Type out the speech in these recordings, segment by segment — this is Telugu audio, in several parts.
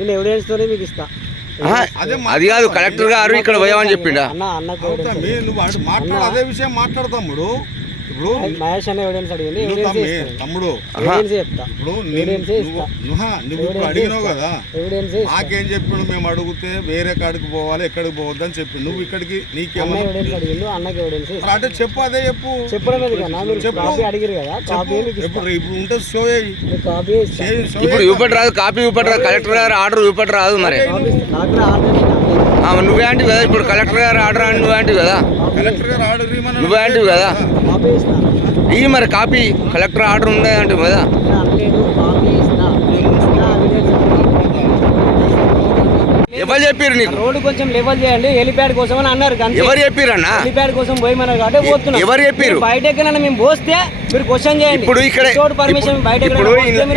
నేను ఎవిడెన్స్ తోనే మీకు ఇస్తా. అది కాదు, కలెక్టర్ గారు ఇక్కడ పోయామని చెప్పిండా? అదే విషయం మాట్లాడతాముడు. ఇప్పుడు మహేష్ అనే ఎవిడెన్స్ అడిగింది, తమ్ముడు చెప్తా. ఇప్పుడు నువ్వు అడిగినావు కదా, నాకేం చెప్పిండు? మేము అడిగితే వేరే కాడికి పోవాలి, ఎక్కడికి పోవద్దు అని చెప్పిండు. నువ్వు ఇక్కడికి నీకేమన్నా ఎవిడెన్స్ అడిగిండు, అన్నకి ఎవిడెన్స్ అంటే చెప్పు. అదే చెప్పు. చెప్పడం కాపీ అడిగారు కదా, కాపీ ఇప్పుడు ఉంటుంది షో కాపీ ఇప్పుడు చూపటి రాదు, కాపీ చూపటి రాదు, కలెక్టర్ గారు ఆర్డర్ చూపటి రాదు. మరి నువ్వే అంటే కదా, ఇప్పుడు కలెక్టర్ గారు ఆర్డర్ అని నువ్వే అంటే కదా, కలెక్టర్ గారు ఆర్డర్ నువ్వే అంటే కదా ఈ మరి కాపీ కలెక్టర్ ఆర్డర్ ఉండే అంటే కదా. ఎవరు చెప్పారు నీకు? రోడ్డు కొంచెం లెవెల్ చేయండి, హెలిప్యాడ్ కోసం అని అన్నారు. ఎవరు చెప్పారు అన్న? హెలిప్యాడ్ కోసం పోయమన్నారు కాబట్టి పోతున్నాం. ఎవరు చెప్పారు? బయట ఎక్కడన్నా మేము పోస్తే మీరు క్వశ్చన్ చేయండి. ఇప్పుడు ఇక్కడ పర్మిషన్ బయట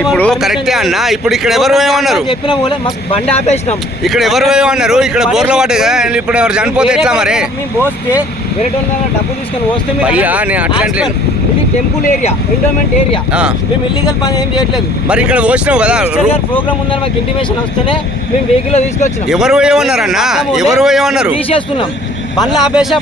ఇప్పుడు కరెక్టే అన్న. ఇప్పుడు ఇక్కడ ఎవరు ఏమన్నారు? చెప్పిన మాకు బండి ఆపేసినాం. ఇక్కడ ఎవరు ఏమన్నారు? ఇక్కడ బోర్ల వాటగా ఇప్పుడు ఎవరు చనిపోతే ఎట్లా మరి? మేము పోస్తే వేరే డబ్బు తీసుకొని వస్తే అట్లా ఇది టెంపుల్ ఏరియా, ఎండోమెంట్ ఏరియా, మేము ఇల్లీగల్ పని ఏం చేయట్లేదు. మరి ఇక్కడ వచ్చినావు కదా, ప్రోగ్రామ్ ఉందని మాకు ఇంటిమేషన్ వస్తేనే మేము వెహికల్ లో తీసుకొచ్చినాం. ఎవరు ఏమన్నారు అన్న? ఎవరు ఏమన్నారు? తీసేస్తున్నాం, బండ్లు ఆపేసా.